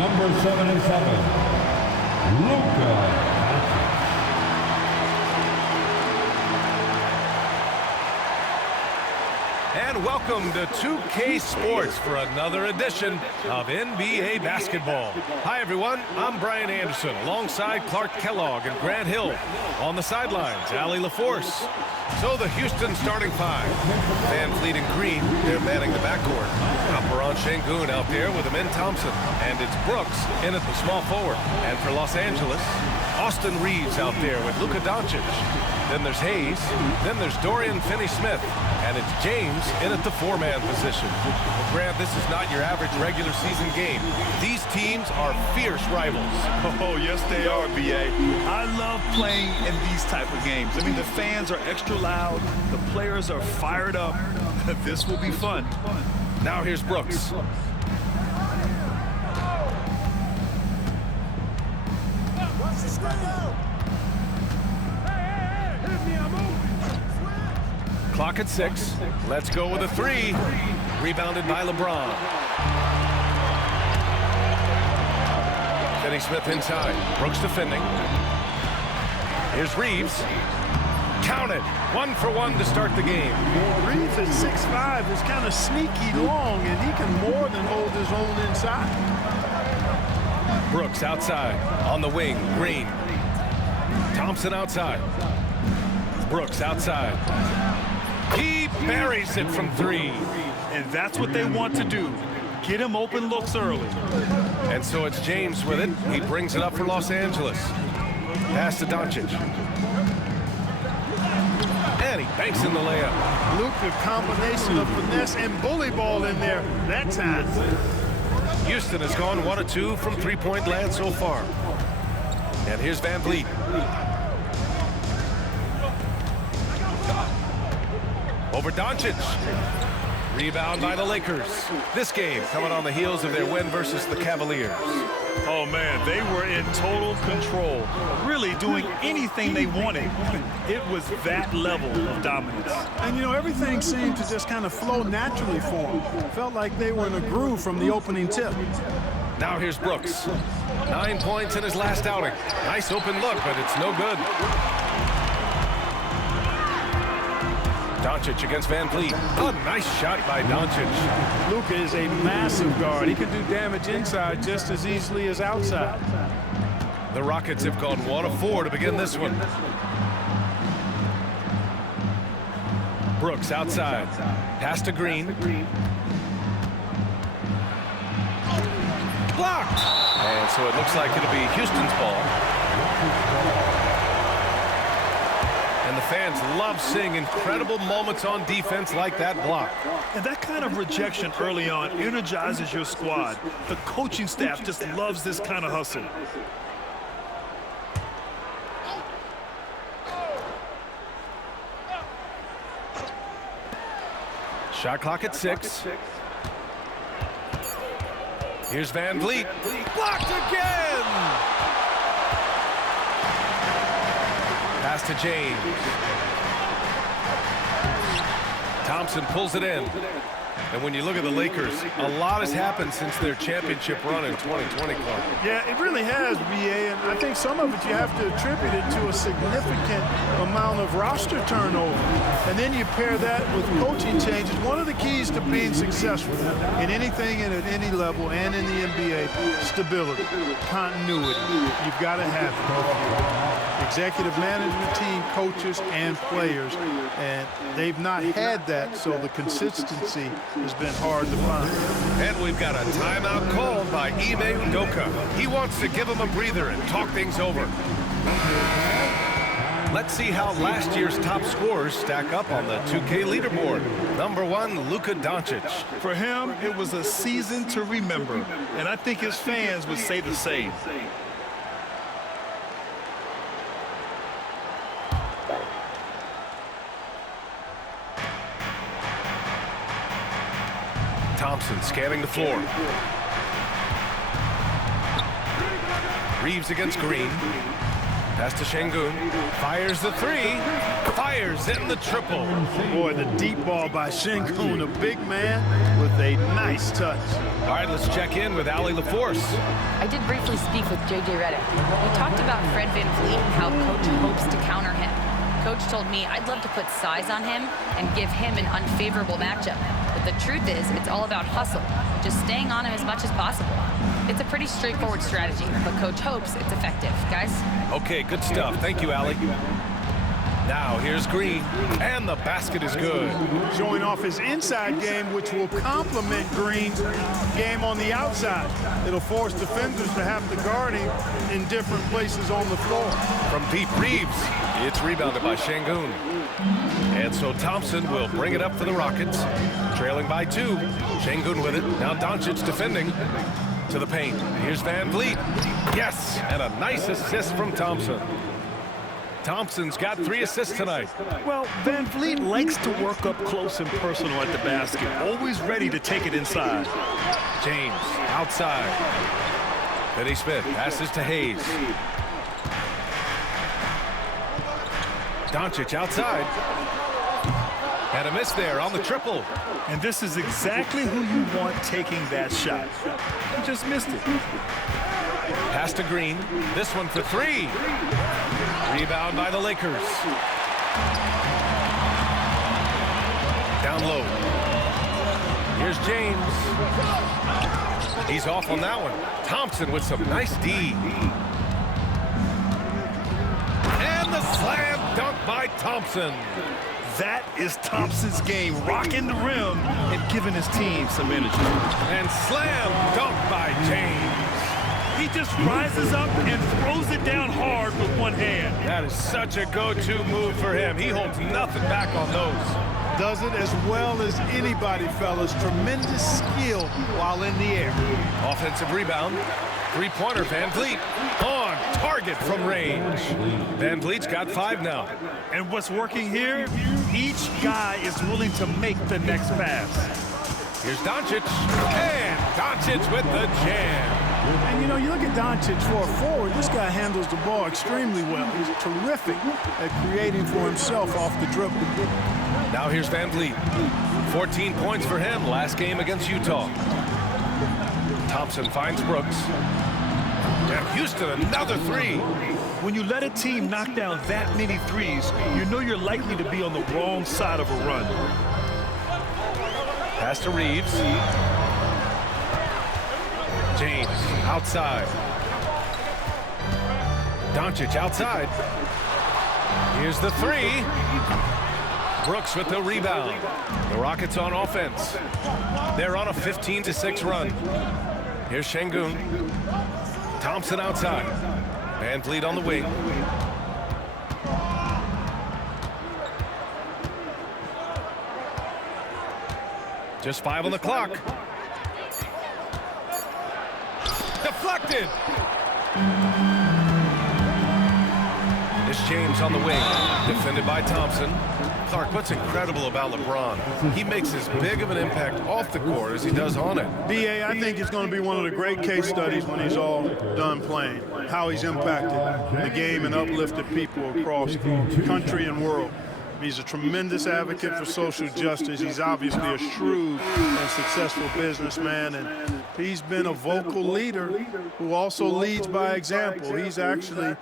Number 77, Luka. And welcome to 2K Sports for another edition of NBA basketball. Hi, everyone. I'm Brian Anderson alongside Clark Kellogg and Grant Hill. On the sidelines, Allie LaForce. So the Houston starting five. Van Fleet and Green, they're manning the backcourt. Alperen Sengun out there with Amen Thompson. And it's Brooks in at the small forward. And for Los Angeles, Austin Reeves out there with Luka Doncic. Then there's Hayes. Then there's Dorian Finney-Smith. And it's James in at the four-man position. Well, Grant, this is not your average regular season game. These teams are fierce rivals. Oh, yes, they are, B.A. I love playing in these type of games. I mean, the fans are extra loud. The players are fired up. This will be fun. Now here's Brooks. Clock at 6. Let's go with a three. Rebounded by LeBron. Finney-Smith inside. Brooks defending. Here's Reeves. Count it. 1 for 1 to start the game. Reeves at 6'5" is kind of sneaky long, and he can more than hold his own inside. Brooks outside. On the wing. Green. Thompson outside. Brooks outside. He buries it from 3. And that's what they want to do. Get him open looks early. And so it's James with it. He brings it up for Los Angeles. Pass to Doncic. And he banks in the layup. Luka, combination of finesse and bully ball in there that time. Houston has gone 1 of 2 from three-point land so far. And here's Van Vliet. Over Doncic. Rebound by the Lakers. This game coming on the heels of their win versus the Cavaliers. Oh, man, they were in total control, really doing anything they wanted. It was that level of dominance. And, you know, everything seemed to just kind of flow naturally for them. Felt like they were in a groove from the opening tip. Now here's Brooks. 9 points in his last outing. Nice open look, but it's no good. Doncic against Van Vliet. A nice shot by Doncic. Luka is a massive guard. He can do damage inside just as easily as outside. The Rockets have gone 1 of 4 to begin this one. Brooks outside. Pass to Green. Blocked. And so it looks like it'll be Houston's ball. And the fans love seeing incredible moments on defense like that block. And that kind of rejection early on energizes your squad. The coaching staff just loves this kind of hustle. Shot clock at 6. Here's Van Vliet. Blocked again! Pass to James. Thompson pulls it in. And when you look at the Lakers, a lot has happened since their championship run in 2020, Clark. Yeah, it really has, B.A., and I think some of it you have to attribute it to a significant amount of roster turnover. And then you pair that with coaching changes. One of the keys to being successful in anything and at any level and in the NBA, stability, continuity. You've got to have it. Executive management team, coaches, and players. And they've not had that, so the consistency has been hard to find. And we've got a timeout called by Ime Udoka. He wants to give him a breather and talk things over. Let's see how last year's top scorers stack up on the 2K leaderboard. Number 1, Luka Doncic. For him, it was a season to remember, and I think his fans would say the same. Thompson scanning the floor. Reeves against Green. Pass to Şengün. Fires the three. Fires in the triple. Boy, the deep ball by Şengün, a big man with a nice touch. All right, let's check in with Allie LaForce. I did briefly speak with J.J. Redick. We talked about Fred VanVleet and how Coach hopes to counter him. Coach told me I'd love to put size on him and give him an unfavorable matchup. But the truth is, it's all about hustle, just staying on him as much as possible. It's a pretty straightforward strategy, but Coach hopes it's effective. Guys? Okay, good stuff. Thank you, Allie. Now here's Green, and the basket is good. Showing off his inside game, which will complement Green's game on the outside. It'll force defenders to have to guard him in different places on the floor. From Pete Reeves, it's rebounded by Şengün. And so Thompson will bring it up for the Rockets, trailing by 2. Şengün with it. Now Doncic defending to the paint. Here's VanVleet. Yes, and a nice assist from Thompson. Thompson's got 3 assists tonight. Well, VanVleet likes to work up close and personal at the basket, always ready to take it inside. James outside. Finney-Smith passes to Hayes. Doncic outside. And a miss there on the triple. And this is exactly who you want taking that shot. He just missed it. Pass to Green. This one for 3. Rebound by the Lakers. Down low. Here's James. He's off on that one. Thompson with some nice D. And the slam dunk by Thompson. That is Thompson's game, rocking the rim and giving his team some energy. And slam dunk by James. He just rises up and throws it down hard with one hand. That is such a go-to move for him. He holds nothing back on those. Does it as well as anybody, fellas. Tremendous skill while in the air. Offensive rebound. Three-pointer, VanVleet. On target from range. VanVleet's got 5 now. And what's working here, each guy is willing to make the next pass. Here's Doncic. And Doncic with the jam. And, you know, you look at Doncic for a forward, this guy handles the ball extremely well. He's terrific at creating for himself off the dribble. Now here's VanVleet. 14 points for him last game against Utah. Thompson finds Brooks. And Houston, another 3. When you let a team knock down that many threes, you know you're likely to be on the wrong side of a run. Pass to Reeves. James outside. Doncic outside. Here's the 3. Brooks with the rebound. The Rockets on offense. They're on a 15-6 run. Here's Şengün. Thompson outside. VanVleet on the wing. Just 5 on the clock. Deflected. It's James on the wing, defended by Thompson. Clark, what's incredible about LeBron? He makes as big of an impact off the court as he does on it. B.A., I think it's going to be one of the great case studies when he's all done playing, how he's impacted the game and uplifted people across the country and world. He's a tremendous advocate for social justice. He's obviously a shrewd and successful businessman, and he's been a vocal leader who also leads by example. He's actually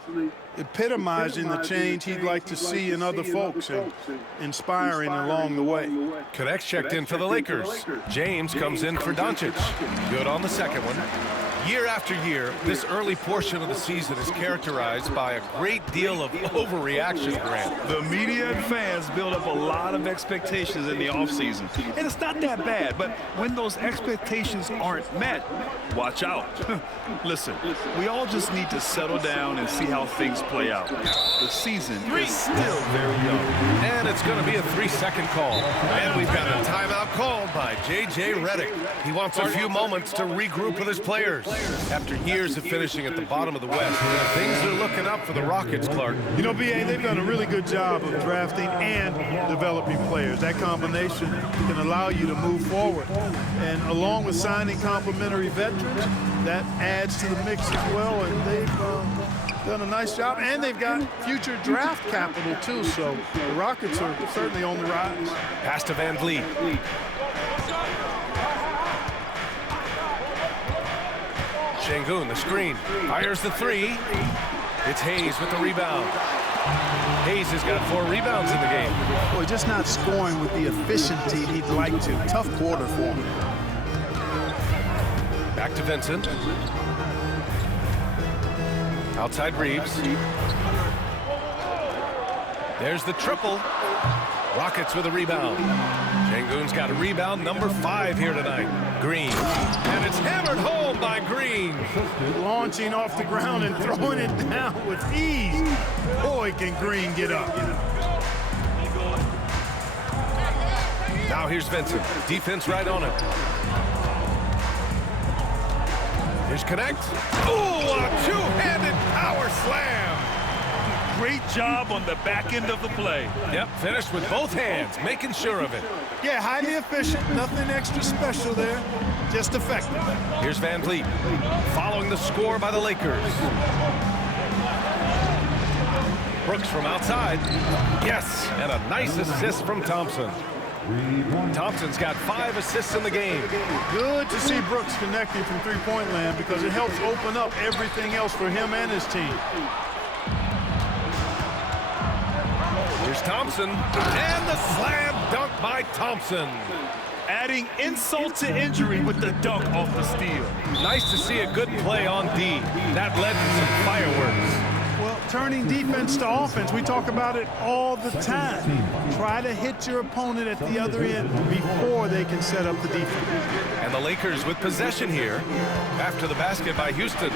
epitomizing the change he'd like to see in other folks and inspiring along the way. Cadex checked in for the Lakers. James comes in for Doncic. Good on the second one. Year after year, this early portion of the season is characterized by a great deal of overreaction, Grant. The media and fans build up a lot of expectations in the offseason. And it's not that bad, but when those expectations aren't met, watch out. Listen, we all just need to settle down and see how things play out. The season is still very young. And it's going to be a 3-second call. And we've got a timeout called by J.J. Redick. He wants a few moments to regroup with his players. After years of finishing at the bottom of the West, things are looking up for the Rockets, Clark. You know, B.A., they've done a really good job of drafting and developing players. That combination can allow you to move forward. And along with signing complementary veterans, that adds to the mix as well. And done a nice job, and they've got future draft capital too, so the Rockets are certainly on the rise. Pass to Van Vliet. Şengün, the screen, fires the three. It's Hayes with the rebound. Hayes has got 4 rebounds in the game. Boy, just not scoring with the efficiency he'd like to. Tough quarter for him. Back to Vincent. Outside Reeves. There's the triple. Rockets with a rebound. Şengün's got a rebound, number 5 here tonight. Green. And it's hammered home by Green. Launching off the ground and throwing it down with ease. Boy, can Green get up. Now here's Vincent. Defense right on it. Here's Connect. Ooh, a two-handed power slam. Great job on the back end of the play. Yep, finished with both hands, making sure of it. Yeah, highly efficient. Nothing extra special there. Just effective. Here's Van Vliet, following the score by the Lakers. Brooks from outside. Yes, and a nice assist from Thompson. Thompson's got 5 assists in the game. Good to see Brooks connecting from three-point land because it helps open up everything else for him and his team. Here's Thompson, and the slam dunk by Thompson. Adding insult to injury with the dunk off the steal. Nice to see a good play on D. That led to some fireworks. Well, turning defense to offense, we talk about it all the time. Try to hit your opponent at the other end before they can set up the defense. And the Lakers with possession here after the basket by Houston.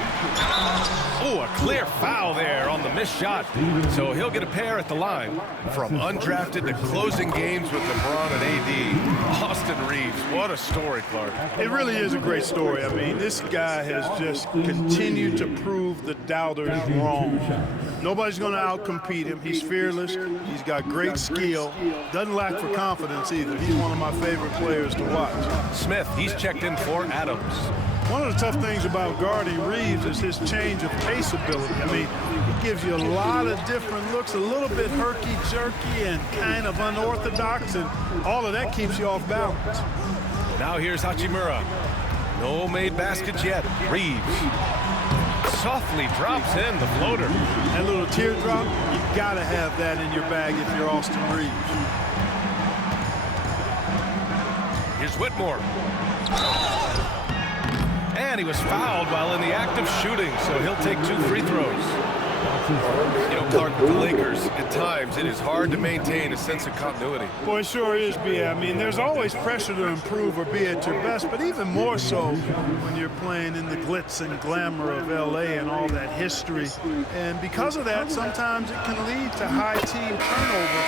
Oh, a clear foul there on the missed shot. So he'll get a pair at the line. From undrafted to closing games with LeBron and AD. Austin Reeves, what a story, Clark. It really is a great story. I mean, this guy has just continued to prove the doubters wrong. Nobody's going to outcompete him. He's fearless. He's got great skill. Doesn't lack for confidence either. He's one of my favorite players to watch. Smith, he's checked in for Adams. One of the tough things about guarding Reeves is his change of pace ability. I mean, he gives you a lot of different looks, a little bit herky-jerky and kind of unorthodox, and all of that keeps you off balance. Now here's Hachimura. No made baskets yet. Reeves softly drops in the floater. That little teardrop, you've got to have that in your bag if you're Austin Reeves. Here's Whitmore. And he was fouled while in the act of shooting, so he'll take 2 free throws. You know, Clark, with the Lakers, at times it is hard to maintain a sense of continuity. Boy, it sure is, B. I mean, there's always pressure to improve or be at your best, but even more so when you're playing in the glitz and glamour of L.A. and all that history. And because of that, sometimes it can lead to high team turnover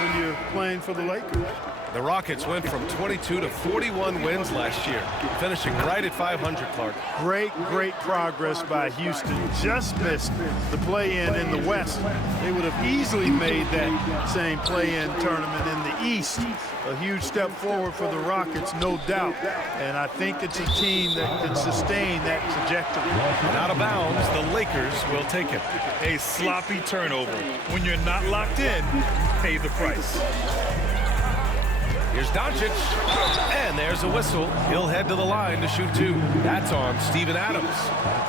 when you're playing for the Lakers. The Rockets went from 22 to 41 wins last year, finishing right at 500, Clark. Great progress by Houston. Just missed the play-in in the West. They would have easily made that same play-in tournament in the East. A huge step forward for the Rockets, no doubt. And I think it's a team that can sustain that trajectory. Out of bounds, the Lakers will take it. A sloppy turnover. When you're not locked in, pay the price. Here's Doncic, and there's a whistle. He'll head to the line to shoot 2. That's on Steven Adams.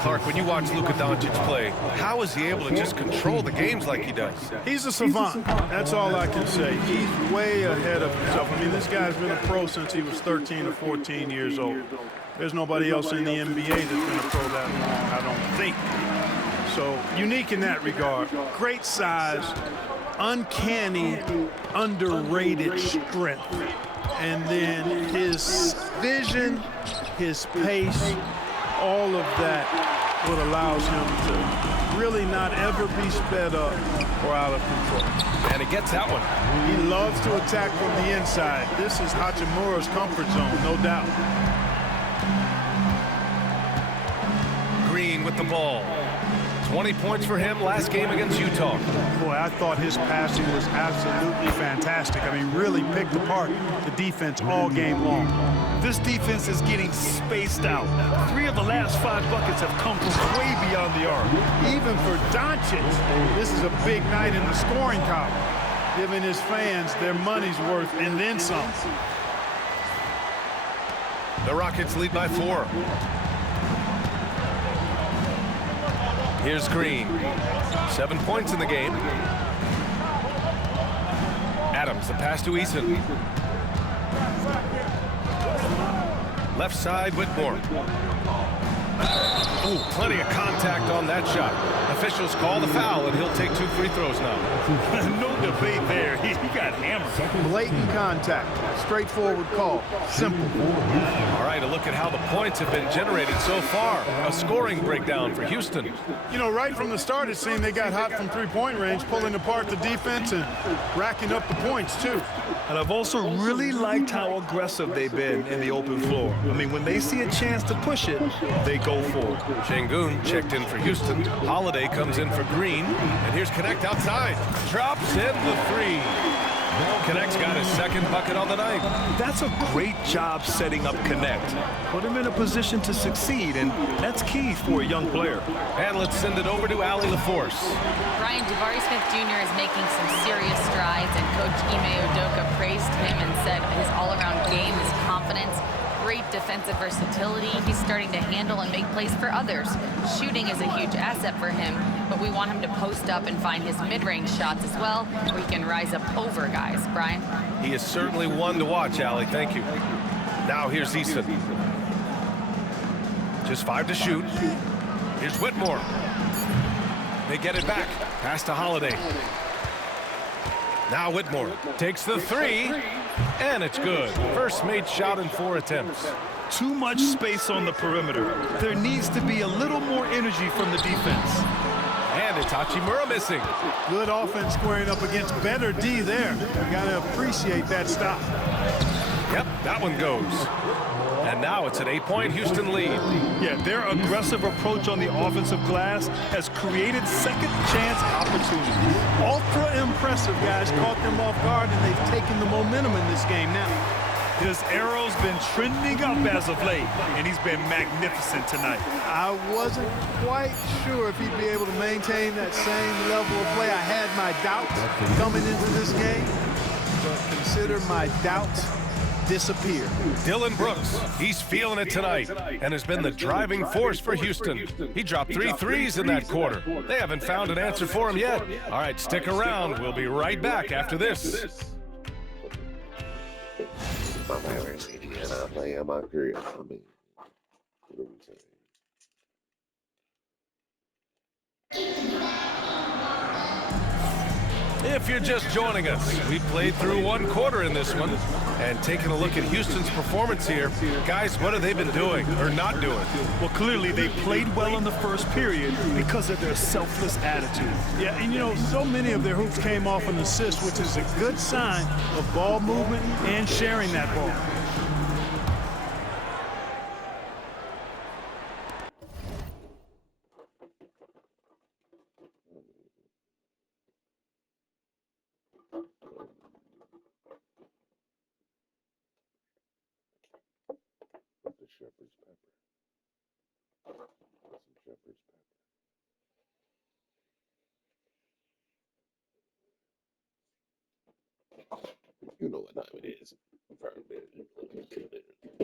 Clark, when you watch Luka Doncic play, how is he able to just control the games like he does? He's a savant. That's all I can say. He's way ahead of himself. I mean, this guy's been a pro since he was 13 or 14 years old. There's nobody else in the NBA that's been a pro that long, I don't think. So, unique in that regard. Great size. Uncanny, underrated strength. And then his vision, his pace, all of that what allows him to really not ever be sped up or out of control. And he gets that one. He loves to attack from the inside. This is Hachimura's comfort zone, no doubt. Green with the ball. 20 points for him last game against Utah. Boy, I thought his passing was absolutely fantastic. I mean, really picked apart the defense all game long. This defense is getting spaced out. 3 of the last 5 buckets have come from way beyond the arc. Even for Doncic, this is a big night in the scoring column, giving his fans their money's worth and then some. The Rockets lead by 4. Here's Green. 7 points in the game. Adams, the pass to Eason. Left side, Whitmore. Ooh, plenty of contact on that shot. Officials call the foul, and he'll take 2 free throws now. No debate there. He got hammered. Blatant contact. Straightforward call. Simple. All right, a look at how the points have been generated so far. A scoring breakdown for Houston. You know, right from the start, it seemed they got hot from three-point range, pulling apart the defense and racking up the points, too. And I've also really liked how aggressive they've been in the open floor. I mean, when they see a chance to push it, they go for it. Şengün checked in for Houston. Holiday comes in for Green. And here's Connect outside. Drops in the 3. Connect's got his 2nd bucket on the night. That's a great job setting up Connect. Put him in a position to succeed, and that's key for a young player. And let's send it over to Allie LaForce. Brian, Jabari Smith Jr. is making some serious strides, and Coach Ime Udoka praised him and said his all-around game, his confidence, great defensive versatility. He's starting to handle and make plays for others. Shooting is a huge asset for him, but we want him to post up and find his mid-range shots as well, where he can rise up over guys. Brian? He is certainly one to watch, Allie. Thank you. Now here's Eason. Just 5 to shoot. Here's Whitmore. They get it back. Pass to Holiday. Now Whitmore takes the 3, and it's good. First made shot in 4 attempts. Too much space on the perimeter. There needs to be a little more energy from the defense. And it's Hachimura missing. Good offense squaring up against better D there. You got to appreciate that stop. Yep, that one goes. And now it's an 8-point Houston lead. Yeah, their aggressive approach on the offensive glass has created second chance opportunities. Ultra impressive, guys. Caught them off guard, and they've taken the momentum in this game now. His arrow's been trending up as of late, and he's been magnificent tonight. I wasn't quite sure if he'd be able to maintain that same level of play. I had my doubts coming into this game, but consider my doubts disappear. Dylan Brooks, he's feeling it tonight and has been the driving force for Houston. He dropped 3 threes in that quarter. They haven't found an answer for him yet. All right, stick around. We'll be right back after this. My marriage, and I play in my career. I mean, what are we saying? If you're just joining us, we played through 1 quarter in this one. And taking a look at Houston's performance here, guys, what have they been doing or not doing? Well, clearly they played well in the first period because of their selfless attitude. Yeah, and you know, so many of their hoops came off an assist, which is a good sign of ball movement and sharing that ball. Shepherd's pepper. Some shepherd's pepper. You know what time it is.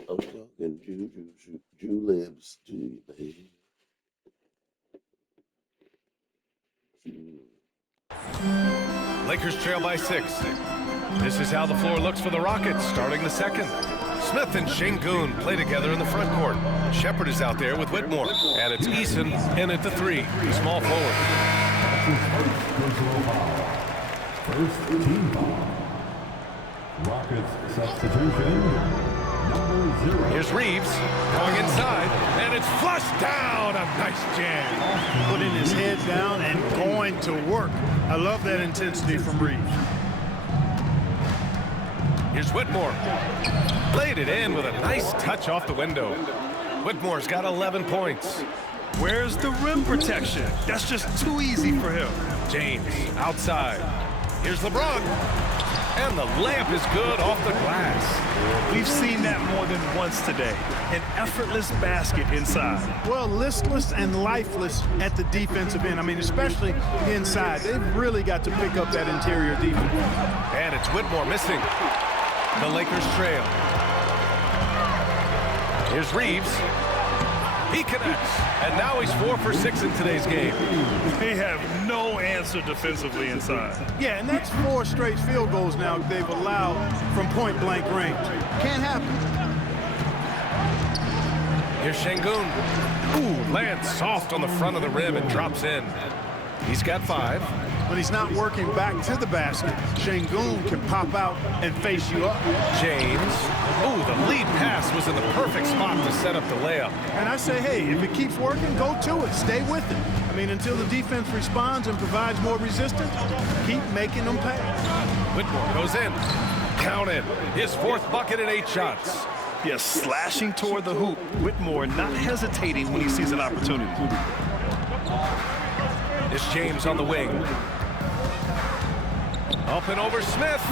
I'm talking juleps to you, baby. Lakers trail by 6. This is how the floor looks for the Rockets starting the second. Smith and Şengün play together in the front court. Shepherd is out there with Whitmore. And it's Eason in at the 3. Small forward. First team foul. Rockets substitution. Number 0. Here's Reeves going inside. And it's flushed down. A nice jam. Putting his head down and going to work. I love that intensity from Reeves. Here's Whitmore. Laid it in with a nice touch off the window. Whitmore's got 11 points. Where's the rim protection? That's just too easy for him. James outside. Here's LeBron. And the layup is good off the glass. We've seen that more than once today. An effortless basket inside. Well, listless and lifeless at the defensive end. I mean, especially inside. They've really got to pick up that interior defense. And it's Whitmore missing. The Lakers trail. Here's Reeves. He connects. And now he's 4 for 6 in today's game. They have no answer defensively inside. Yeah, and that's 4 straight field goals now they've allowed from point-blank range. Can't happen. Here's Şengün. Ooh, lands soft on the front of the rim and drops in. He's got 5. When he's not working back to the basket, Şengün can pop out and face you up. James. Ooh, the lead pass was in the perfect spot to set up the layup. And I say, hey, if it keeps working, go to it. Stay with it. I mean, until the defense responds and provides more resistance, keep making them pay. Whitmore goes in. Count it. His 4th bucket in 8 shots. Yes, slashing toward the hoop. Whitmore not hesitating when he sees an opportunity. It's James on the wing. Up and over Smith.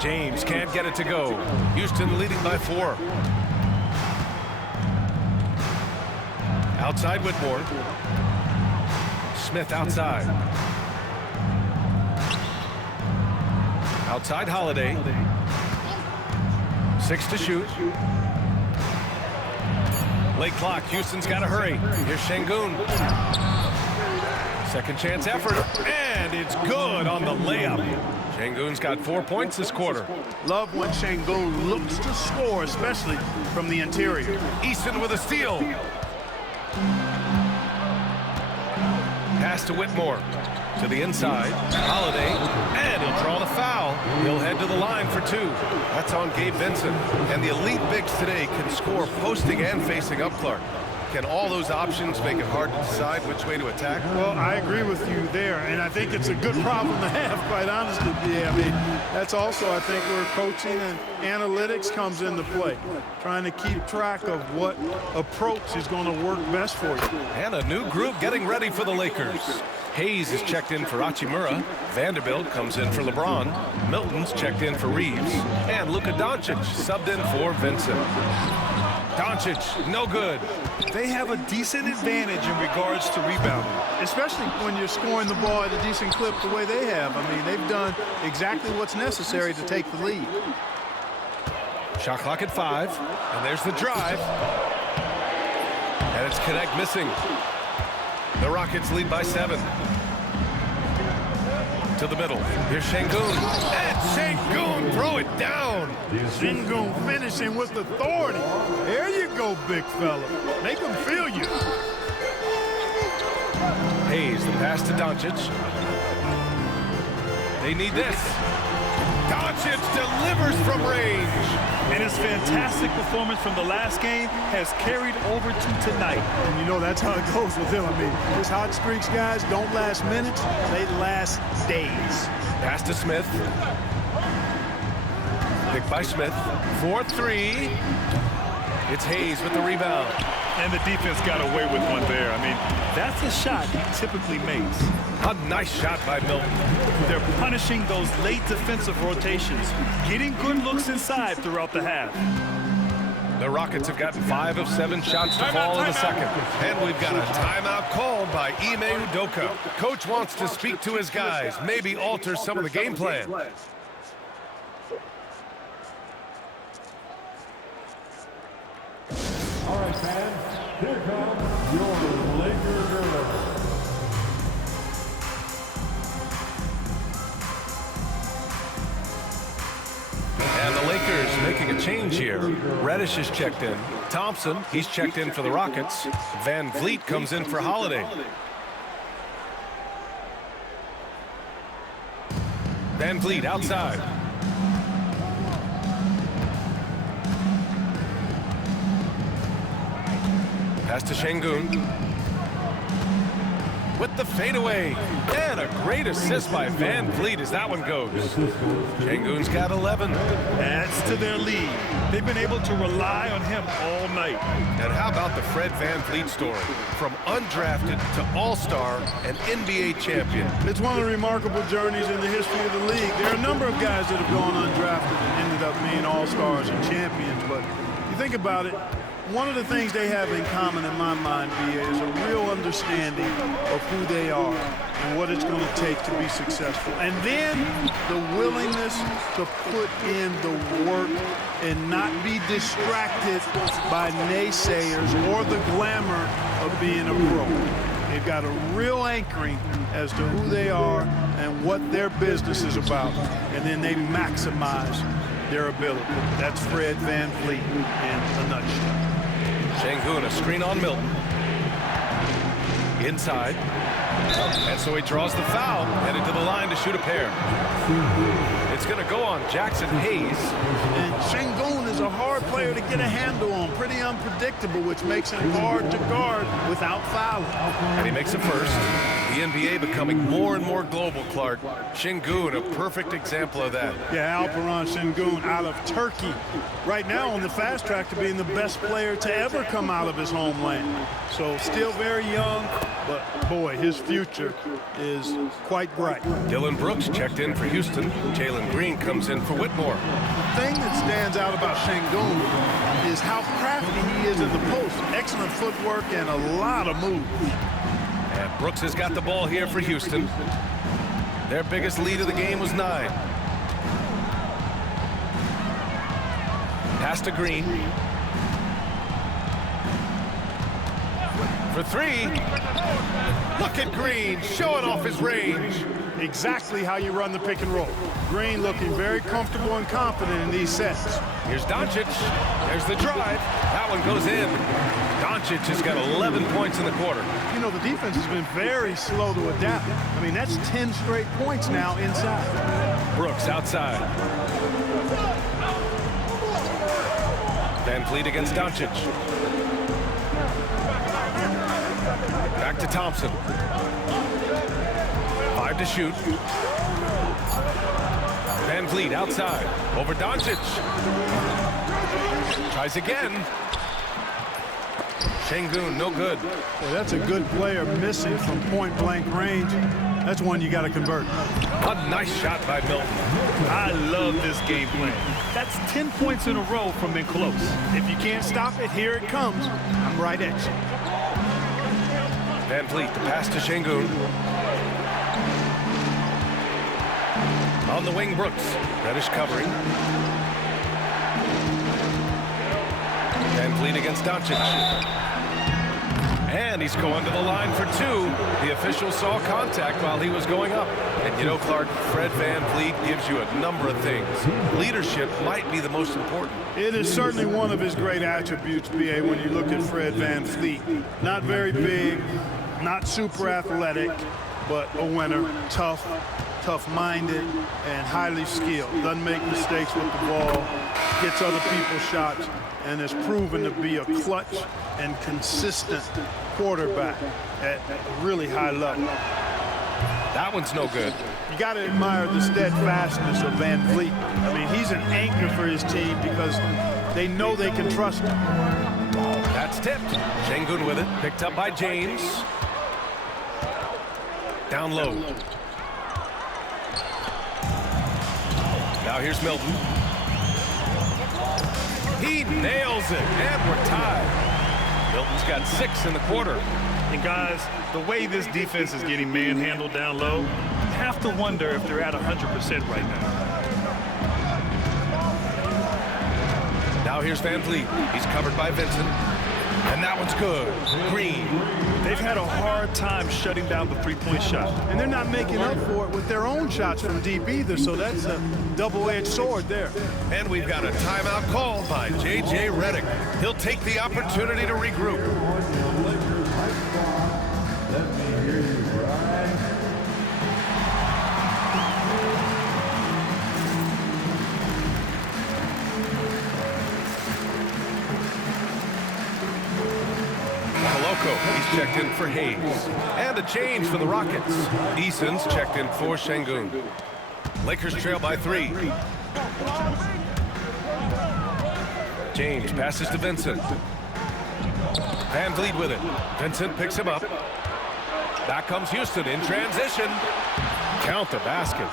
James can't get it to go. Houston leading by 4. Outside Whitmore. Smith outside. Outside Holiday. 6 to shoot. Late clock. Houston's got to hurry. Here's Şengün. Second chance effort. And it's good on the layup. Şengün's got 4 points this quarter. Love when Şengün looks to score, especially from the interior. Easton with a steal. Pass to Whitmore. To the inside. Holiday. And he'll draw the foul. He'll head to the line for 2. That's on Gabe Vincent. And the elite bigs today can score posting and facing up, Clark. Can all those options make it hard to decide which way to attack? Well, I agree with you there, and I think it's a good problem to have, quite honestly. Yeah, I mean, that's also, I think, where coaching and analytics comes into play. Trying to keep track of what approach is going to work best for you. And a new group getting ready for the Lakers. Hayes is checked in for Hachimura. Vanderbilt comes in for LeBron. Milton's checked in for Reeves. And Luka Doncic subbed in for Vincent. Doncic, no good. They have a decent advantage in regards to rebounding. Especially when you're scoring the ball at a decent clip the way they have. I mean, they've done exactly what's necessary to take the lead. Shot clock at 5. And there's the drive. And it's Connect missing. The Rockets lead by 7. To the middle. Here's Şengün. And Şengün throw it down. Şengün finishing with authority. There you go, big fella. Make them feel you. Hayes, the pass to Doncic. They need this. Doncic delivers from range. And his fantastic performance from the last game has carried over to tonight. And you know that's how it goes with him. I mean, his hot streaks, guys, don't last minutes. They last days. Pass to Smith. Picked by Smith. 4-3. It's Hayes with the rebound. And the defense got away with one there. I mean, that's a shot he typically makes. A nice shot by Milton. They're punishing those late defensive rotations, getting good looks inside throughout the half. The Rockets have gotten 5 of 7 shots to fall in the second. And we've got a timeout called by Ime Udoka. Coach wants to speak to his guys, maybe alter some of the game plan. All right, fans, here comes your Laker Girls. And the Lakers making a change here. Reddish is checked in. Thompson, he's checked in for the Rockets. Van Vliet comes in for Holiday. Van Vliet outside. Pass to Şengün. with the fadeaway. And a great assist by Van Vliet as that one goes. Şengün's got 11. Adds to their lead. They've been able to rely on him all night. And how about the Fred Van Vliet story? From undrafted to all-star and NBA champion. It's one of the remarkable journeys in the history of the league. There are a number of guys that have gone undrafted and ended up being all-stars and champions, but you think about it, one of the things they have in common in my mind, BA, is a real understanding of who they are and what it's going to take to be successful. And then the willingness to put in the work and not be distracted by naysayers or the glamour of being a pro. They've got a real anchoring as to who they are and what their business is about, and then they maximize their ability. That's Fred Van Vliet in a nutshell. Şengün, a screen on Milton. Inside. And so he draws the foul, headed to the line to shoot a pair. It's going to go on Jackson Hayes. And Şengün is a hard player to get a handle on, pretty unpredictable, which makes him hard to guard without fouling. And he makes a first. The NBA becoming more and more global, Clark. Şengün, a perfect example of that. Yeah, Alperen Şengün out of Turkey. Right now on the fast track to being the best player to ever come out of his homeland. So still very young, but boy, his future is quite bright. Dillon Brooks checked in for Houston. Jalen Green comes in for Whitmore. The thing that stands out about Şengün is how crafty he is in the post. Excellent footwork and a lot of moves. And Brooks has got the ball here for Houston. Their biggest lead of the game was 9. Pass to Green. For 3. Look at Green showing off his range. Exactly how you run the pick and roll. Green looking very comfortable and confident in these sets. Here's Doncic. There's the drive. That one goes in. Doncic has got 11 points in the quarter. You know, the defense has been very slow to adapt. I mean, that's 10 straight points now inside. Brooks outside. Van Vliet against Doncic. Back to Thompson. 5 to shoot. Van Vliet outside. Over Doncic. Tries again. Şengün, no good. Boy, that's a good player missing from point-blank range. That's one you got to convert. A nice shot by Milton. I love this game plan. That's 10 points in a row from being close. If you can't stop it, here it comes. I'm right at you. Van Vliet, the pass to Şengün. On the wing, Brooks. Reddish covering. Van Vliet against Doncic. And he's going to the line for 2. The official saw contact while he was going up. And you know, Clark, Fred Van Vliet gives you a number of things. Leadership might be the most important. It is certainly one of his great attributes, B.A., when you look at Fred Van Vliet. Not very big, not super athletic, but a winner, tough-minded, and highly skilled. Doesn't make mistakes with the ball, gets other people's shots, and has proven to be a clutch and consistent quarterback at a really high level. That one's no good. You got to admire the steadfastness of Van Vliet. I mean, he's an anchor for his team because they know they can trust him. That's tipped. Şengün with it. Picked up by James. Down low. Now here's Milton. He nails it, and we're tied. Milton's got 6 in the quarter. And guys, the way this defense is getting manhandled down low, you have to wonder if they're at 100% right now. Now here's Van Vliet. He's covered by Vincent. And that one's good. Green. They've had a hard time shutting down the three-point shot. And they're not making up for it with their own shots from deep either, so that's a double-edged sword there. And we've got a timeout called by J.J. Redick. He'll take the opportunity to regroup. Let me hear you cry. Koloko. He's checked in for Hayes. And a change for the Rockets. Eason's checked in for Şengün. Lakers trail by 3. James passes to Vincent. Van Vliet with it. Vincent picks him up. Back comes Houston in transition. Count the basket.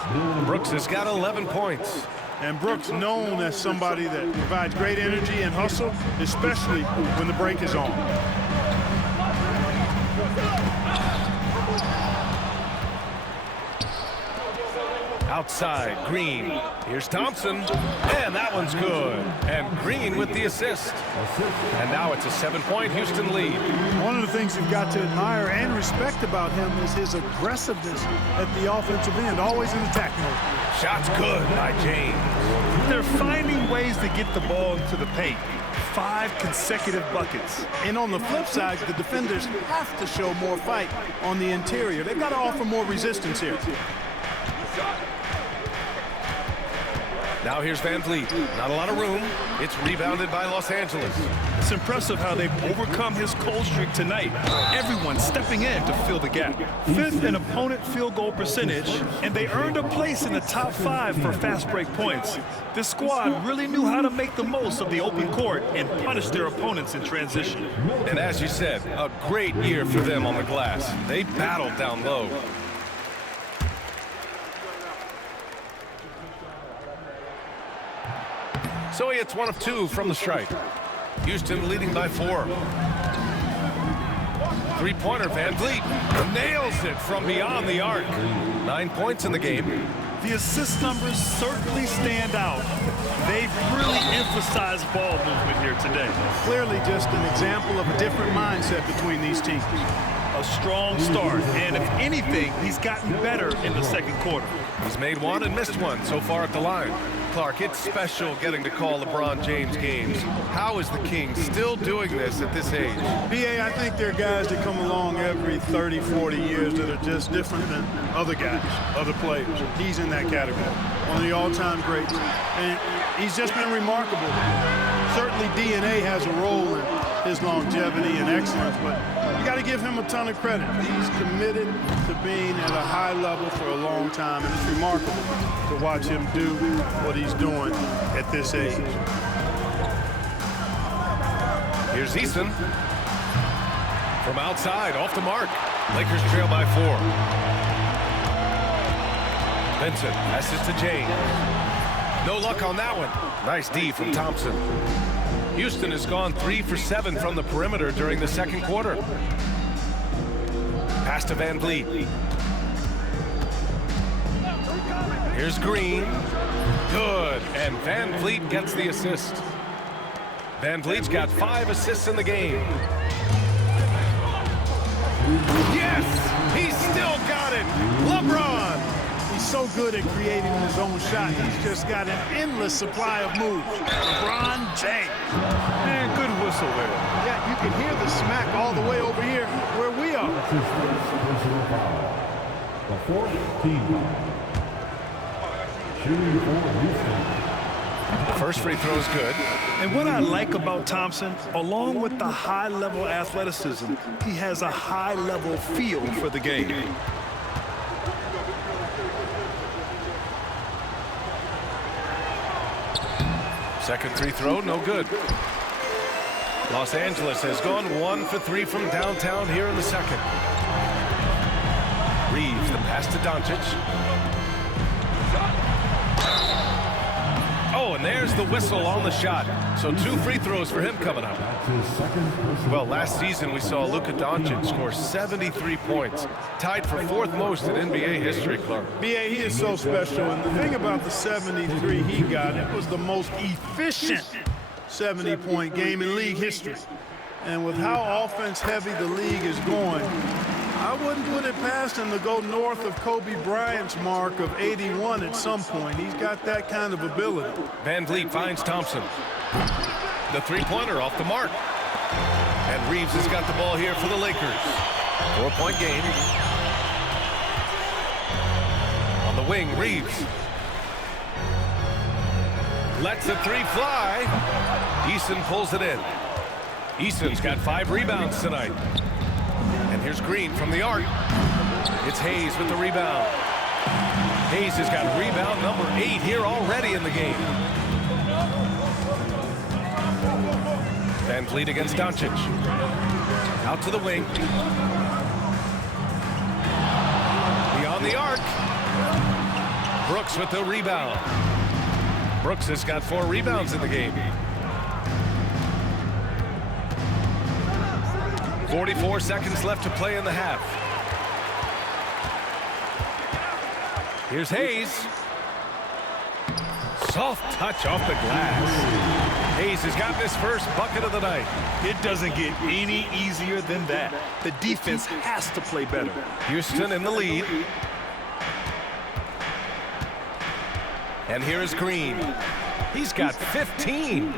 Brooks has got 11 points. And Brooks known as somebody that provides great energy and hustle, especially when the break is on. Outside, Green. Here's Thompson. And that one's good. And Green with the assist. And now it's a 7-point Houston lead. One of the things you've got to admire and respect about him is his aggressiveness at the offensive end, always in attack mode. Shot's good by James. They're finding ways to get the ball into the paint. 5 consecutive buckets. And on the flip side, the defenders have to show more fight on the interior. They've got to offer more resistance here. Now here's Van Vliet. Not a lot of room. It's rebounded by Los Angeles. It's impressive how they've overcome his cold streak tonight. Everyone stepping in to fill the gap. 5th in opponent field goal percentage, and they earned a place in the top 5 for fast break points. This squad really knew how to make the most of the open court and punish their opponents in transition. And as you said, a great year for them on the glass. They battled down low. So he hits 1 of 2 from the stripe. Houston leading by 4. Three-pointer, Van Vliet nails it from beyond the arc. 9 points in the game. The assist numbers certainly stand out. They've really emphasized ball movement here today. Clearly just an example of a different mindset between these teams. A strong start, and if anything, he's gotten better in the second quarter. He's made 1 and missed 1 so far at the line. Clark, it's special getting to call LeBron James games. How is the King still doing this at this age? BA, I think there are guys that come along every 30, 40 years that are just different than other guys, other players. He's in that category. One of the all-time greats. And he's just been remarkable. Certainly DNA has a role in his longevity and excellence, but you got to give him a ton of credit. He's committed to being at a high level for a long time, and it's remarkable to watch him do what he's doing at this age. Here's Eason. From outside, off the mark. Lakers trail by 4. Vincent passes to James. No luck on that one. Nice D from Thompson. Houston has gone 3 for 7 from the perimeter during the second quarter. Pass to Van Vliet. Here's Green. Good. And Van Vliet gets the assist. Van Vliet's got 5 assists in the game. Yes! He's still got it! LeBron! He's so good at creating his own shot. He's just got an endless supply of moves. LeBron James. And good whistle there. Yeah, you can hear the smack all the way over here where we are. That's his first personal foul. The 4th team foul. Shooting for Houston. First free throw is good. And what I like about Thompson, along with the high-level athleticism, he has a high-level feel for the game. Second free throw, no good. Los Angeles has gone 1 for 3 from downtown here in the second. Reeves, the pass to Doncic. Oh, and there's the whistle on the shot. So 2 free throws for him coming up. That's his second personal. Well, last season we saw Luka Doncic score 73 points, tied for 4th most in NBA history, Clark. BA, he is so special. And the thing about the 73 he got, it was the most efficient 70-point game in league history. And with how offense-heavy the league is going, I wouldn't put it past him to go north of Kobe Bryant's mark of 81 at some point. He's got that kind of ability. Van Vliet finds Thompson. The three-pointer off the mark. And Reeves has got the ball here for the Lakers. 4-point game. On the wing, Reeves. Lets the 3 fly. Eason pulls it in. Eason's got 5 rebounds tonight. And here's Green from the arc. It's Hayes with the rebound. Hayes has got rebound number 8 here already in the game. Van Vliet against Doncic. Out to the wing. Beyond the arc. Brooks with the rebound. Brooks has got 4 rebounds in the game. 44 seconds left to play in the half. Here's Hayes. Soft touch off the glass. Hayes has got his first bucket of the night. It doesn't get any easier than that. The defense has to play better. Houston in the lead. And here is Green. He's got 15.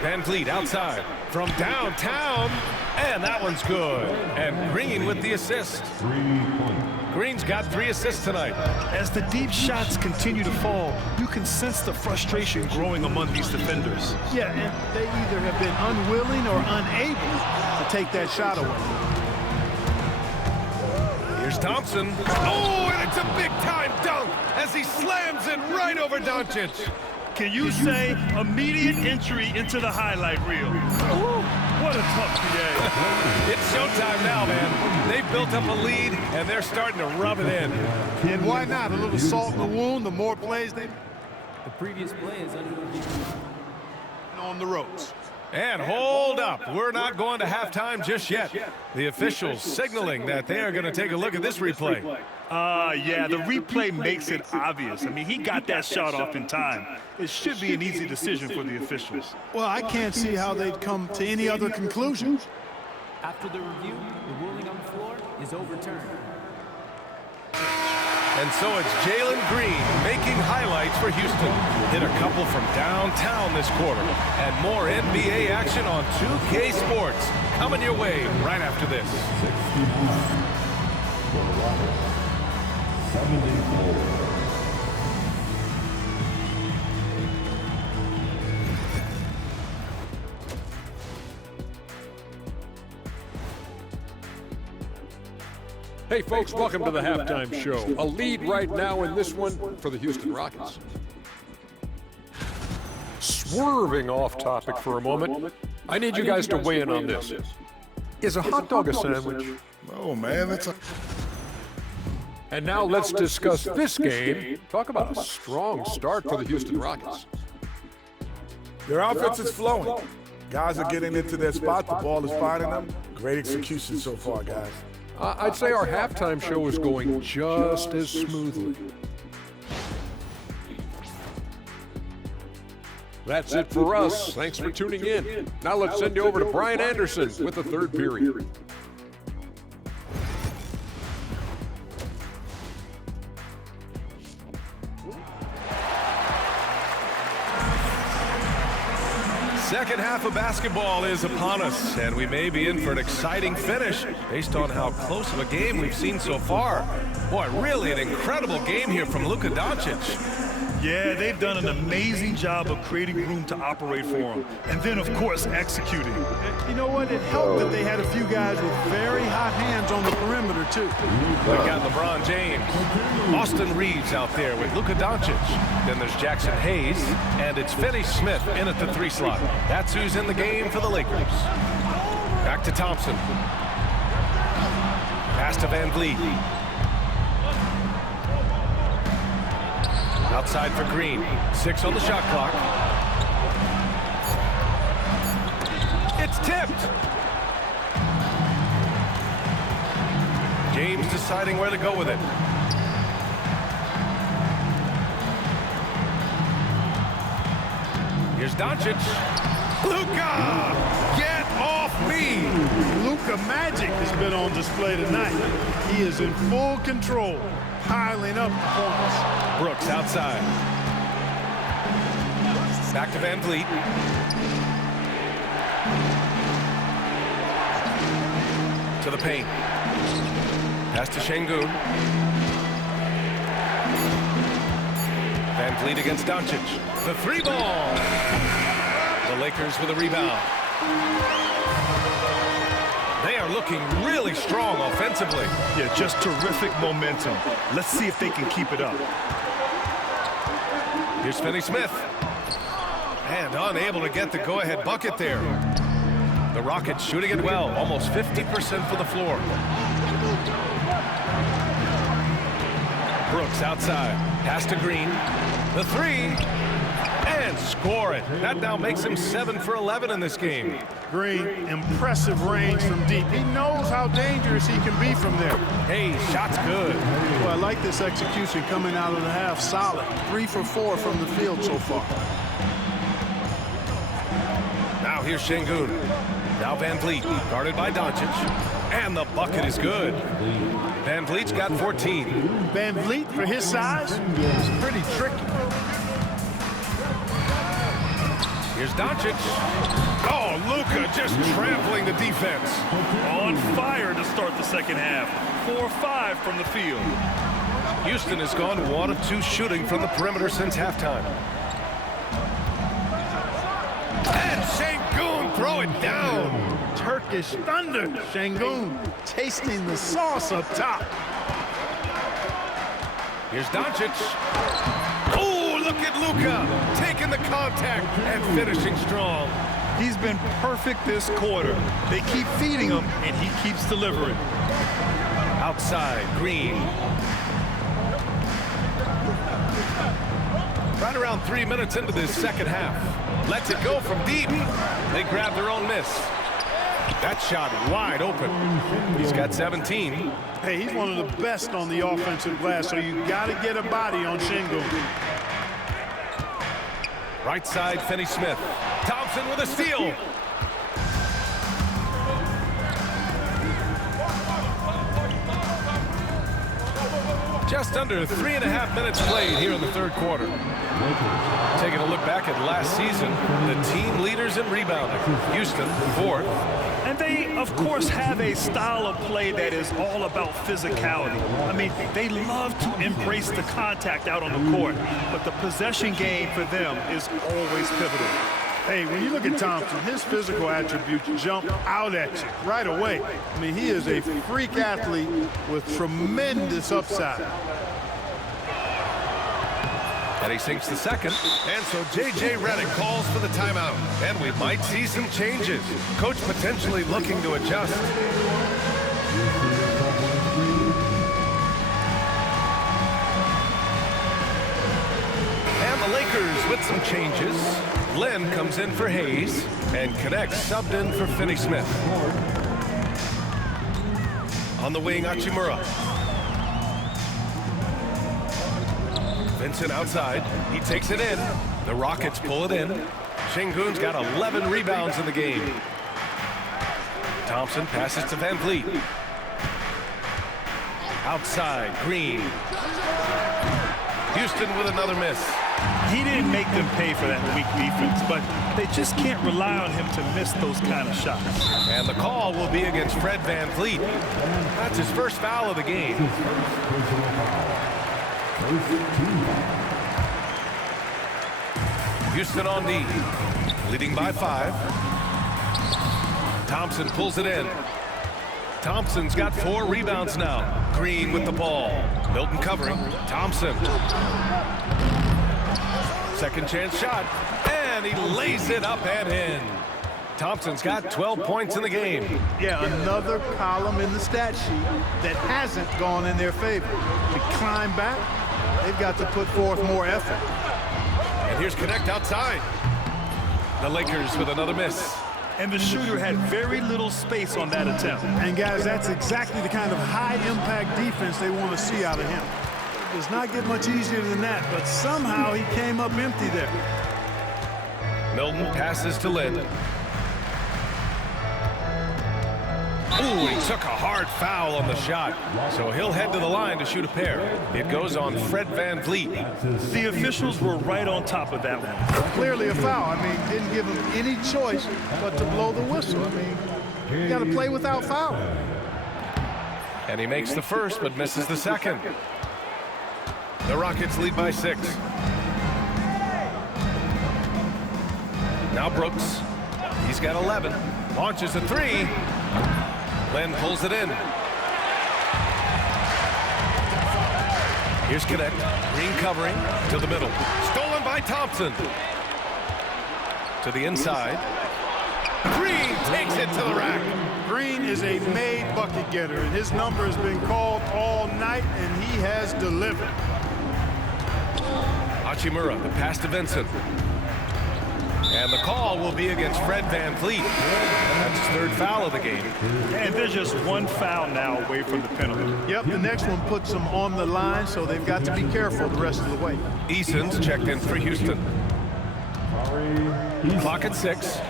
Van Vliet outside from downtown. And that one's good. And Green with the assist. 3 points. Green's got 3 assists tonight. As the deep shots continue to fall, you can sense the frustration growing among these defenders. Yeah, and they either have been unwilling or unable to take that shot away. Here's Thompson. Oh, and it's a big-time dunk as he slams it right over Doncic. Can you say immediate entry into the highlight reel? Ooh, what a tough PA. It's showtime now, man. They've built up a lead, and they're starting to rub it in. And why not? A little salt in the wound, the more plays they The previous play is under review. on the ropes. And hold up. We're not going to halftime just yet. The officials signaling that they are going to take a look at this replay. Yeah, the replay makes it obvious. I mean, he got that shot off in time. It should be an easy decision for the officials. Well, I can't see how they'd come to any other conclusion. After the review, the ruling on the floor is overturned. And so it's Jalen Green making highlights for Houston. Hit a couple from downtown this quarter. And more NBA action on 2K Sports coming your way right after this. 69. The Rockets. 74. Hey folks, welcome to the halftime show. A lead right now in this one for the Houston Rockets. Swerving off topic for a moment, I need you guys to weigh in on this. Is a hot dog a sandwich? Oh man, that's a... And now let's discuss this game. Talk about a strong start for the Houston Rockets. Their offense is flowing. Guys are getting into their spot. The ball is finding them. Great execution so far, guys. I'd say our halftime show is going just as smoothly. That's it for us. Thanks for tuning in. Now let's send you over to Brian Anderson with the third period. Second half of basketball is upon us, and we may be in for an exciting finish based on how close of a game we've seen so far. Boy, really an incredible game here from Luka Doncic. Yeah, they've done an amazing job of creating room to operate for him. And then, of course, executing. You know what? It helped that they had a few guys with very hot hands on the perimeter, too. We've got LeBron James. Austin Reeves out there with Luka Doncic. Then there's Jackson Hayes, and it's Finney Smith in at the 3 slot. That's who's in the game for the Lakers. Back to Thompson. Pass to Van Vliet. Outside for Green. 6 on the shot clock. It's tipped. James deciding where to go with it. Here's Doncic. Luka! Get off me! Luka Magic has been on display tonight. He is in full control, piling up the points. Brooks outside. Back to Van Vliet. To the paint. Pass to Şengün. Van Vliet against Doncic. The 3 ball. The Lakers with a rebound. They are looking really strong offensively. Yeah, just terrific momentum. Let's see if they can keep it up. Here's Finney-Smith. And unable to get the go-ahead bucket there. The Rockets shooting it well, almost 50% for the floor. Brooks outside, pass to Green. The three, and score it. That now makes him 7 for 11 in this game. Green, impressive range from deep. He knows how dangerous he can be from there. Hey, shot's good. Well, I like this execution coming out of the half. Solid. 3 for 4 from the field so far. Now here's Şengün. Now Van Vliet, guarded by Doncic. And the bucket is good. Van Vliet's got 14. Van Vliet, for his size, is pretty tricky. Here's Doncic. Oh, Luka just trampling the defense. On fire to start the second half. 4-5 from the field. Houston has gone 1 of 2 shooting from the perimeter since halftime. And Şengün throw it down. Turkish thunder. Şengün tasting the sauce up top. Here's Doncic. Oh, look at Luka taking the contact and finishing strong. He's been perfect this quarter. They keep feeding him, and he keeps delivering. Outside, Green. Right around 3 minutes into this second half. Lets it go from deep. They grab their own miss. That shot wide open. He's got 17. Hey, he's one of the best on the offensive glass, so you got to get a body on Şengün. Right side, Finney-Smith. Thompson with a steal. Just under 3.5 minutes played here in the third quarter. Taking a look back at last season, the team leaders in rebounding. Houston, 4th. And they, of course, have a style of play that is all about physicality. I mean, they love to embrace the contact out on the court, but the possession game for them is always pivotal. Hey, when you look at Thompson, his physical attributes jump out at you right away. I mean, he is a freak athlete with tremendous upside. And he sinks the second. And so J.J. Redick calls for the timeout. And we might see some changes. Coach potentially looking to adjust. And the Lakers with some changes. Len comes in for Hayes and connects, subbed in for Finney-Smith. On the wing, Hachimura. Vincent outside. He takes it in. The Rockets pull it in. Şengün's got 11 rebounds in the game. Thompson passes to Van Vliet. Outside, Green. Houston with another miss. He didn't make them pay for that weak defense, but they just can't rely on him to miss those kind of shots. And the call will be against Fred Van Vliet. That's his first foul of the game. Houston on D, leading by 5. Thompson pulls it in. Thompson's got 4 rebounds now. Green with the ball. Milton covering. Thompson. Second chance shot. And he lays it up and in. Thompson's got 12 points in the game. Yeah, another column in the stat sheet that hasn't gone in their favor. To climb back, they've got to put forth more effort. And here's Connect outside. The Lakers with another miss. And the shooter had very little space on that attempt. And guys, that's exactly the kind of high-impact defense they want to see out of him. It does not get much easier than that, but somehow he came up empty there. Milton passes to Lynn. Ooh, he took a hard foul on the shot. So he'll head to the line to shoot a pair. It goes on Fred Van Vliet. The officials were right on top of that one. Clearly a foul. I mean, didn't give him any choice but to blow the whistle. I mean, you got to play without foul. And he makes the first, but misses the second. The Rockets lead by 6. Now Brooks. He's got 11. Launches a 3. Len pulls it in. Here's Connect. Green covering to the middle. Stolen by Thompson. To the inside. Green takes it to the rack. Green is a made bucket getter, and his number has been called all night, and he has delivered. Hachimura, the pass to Vincent. And the call will be against Fred VanVleet. That's his third foul of the game. And there's just one foul now away from the penalty. Yep, the next one puts them on the line, so they've got to be careful the rest of the way. Eason's checked in for Houston. Clock at 6.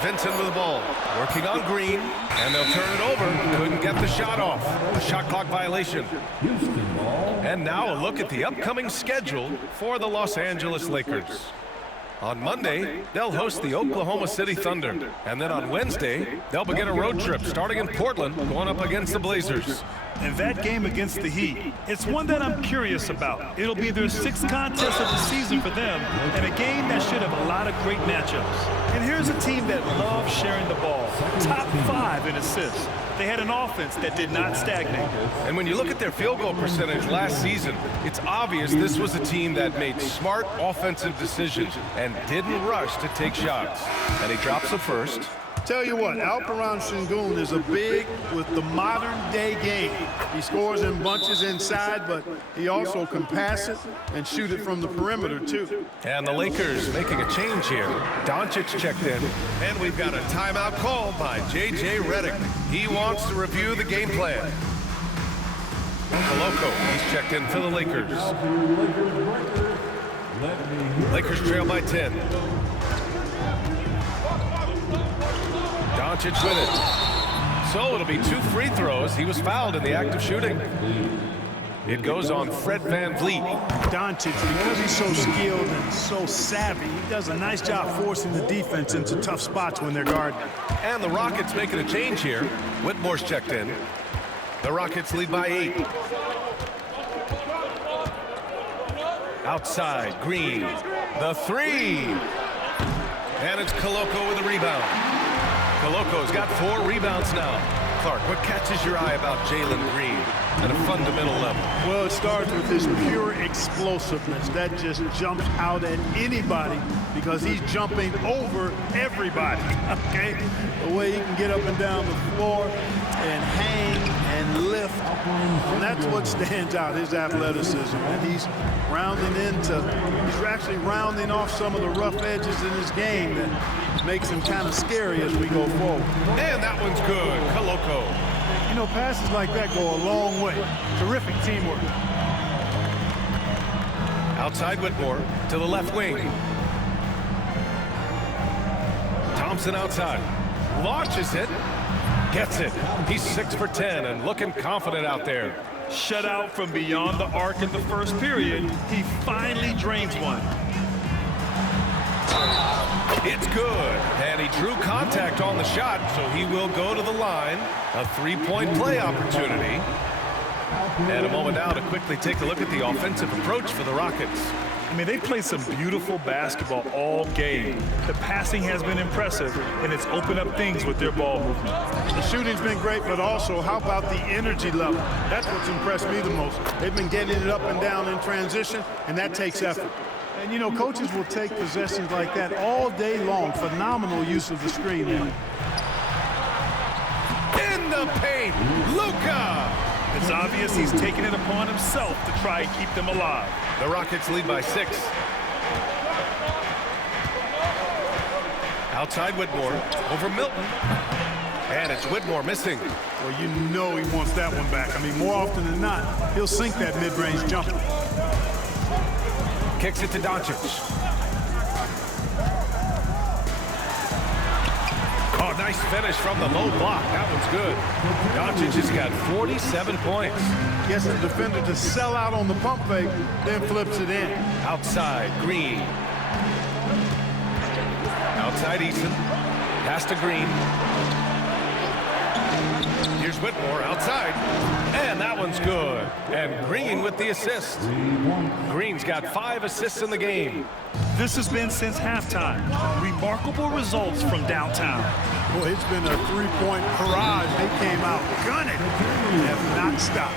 Vincent with the ball, working on Green, and they'll turn it over. Couldn't get the shot off. A shot clock violation. And now a look at the upcoming schedule for the Los Angeles Lakers. On Monday, they'll host the Oklahoma City Thunder. And then on Wednesday, they'll begin a road trip starting in Portland, going up against the Blazers. And that game against the Heat, it's one that I'm curious about. It'll be their 6th contest of the season for them, and a game that should have a lot of great matchups. And here's a team that loves sharing the ball. Top 5 in assists. They had an offense that did not stagnate. And when you look at their field goal percentage last season, it's obvious this was a team that made smart offensive decisions and didn't rush to take shots. And he drops the first. Tell you what, Alperen Sengun is a big with the modern day game. He scores in bunches inside, but he also can pass it and shoot it from the perimeter too. And the Lakers making a change here. Doncic checked in. And we've got a timeout called by J.J. Redick. He wants to review the game plan. Koloko, he's checked in for the Lakers. Lakers trail by 10. Doncic with it. So it'll be 2 free throws. He was fouled in the act of shooting. It goes on Fred VanVleet. Doncic, because he's so skilled and so savvy, he does a nice job forcing the defense into tough spots when they're guarding. And the Rockets making a change here. Whitmore's checked in. The Rockets lead by 8. Outside, Green. The 3. And it's Koloko with a rebound. Koloko's got 4 rebounds now. Clark, what catches your eye about Jalen Green at a fundamental level? Well, it starts with his pure explosiveness. That just jumps out at anybody because he's jumping over everybody, okay? The way he can get up and down the floor and hang and lift. And that's what stands out, his athleticism. And he's actually rounding off some of the rough edges in his game that makes him kind of scary as we go forward. And that one's good. Koloko. You know, passes like that go a long way. Terrific teamwork. Outside Whitmore to the left wing. Thompson outside. Launches it. Gets it. He's 6 for 10 and looking confident out there. Shut out from beyond the arc in the first period. He finally drains one. It's good. And he drew contact on the shot, so he will go to the line. A 3-point play opportunity. And a moment now to quickly take a look at the offensive approach for the Rockets. I mean, they played some beautiful basketball all game. The passing has been impressive, and it's opened up things with their ball movement. The shooting's been great, but also, how about the energy level? That's what's impressed me the most. They've been getting it up and down in transition, and that takes effort. And, you know, coaches will take possessions like that all day long. Phenomenal use of the screen. In the paint, Luka! It's obvious he's taking it upon himself to try and keep them alive. The Rockets lead by 6. Outside Whitmore, over Milton. And it's Whitmore missing. Well, you know he wants that one back. I mean, more often than not, he'll sink that mid-range jumper. Kicks it to Doncic. Oh, nice finish from the low block. That one's good. Doncic has got 47 points. Gets the defender to sell out on the pump fake, then flips it in. Outside, Green. Outside, Easton. Pass to Green. Here's Whitmore outside. And that one's good. And Green with the assist. Green's got 5 assists in the game. this has been since halftime. Remarkable results from downtown. Boy, it's been a three-point barrage. They came out gunning and have not stopped.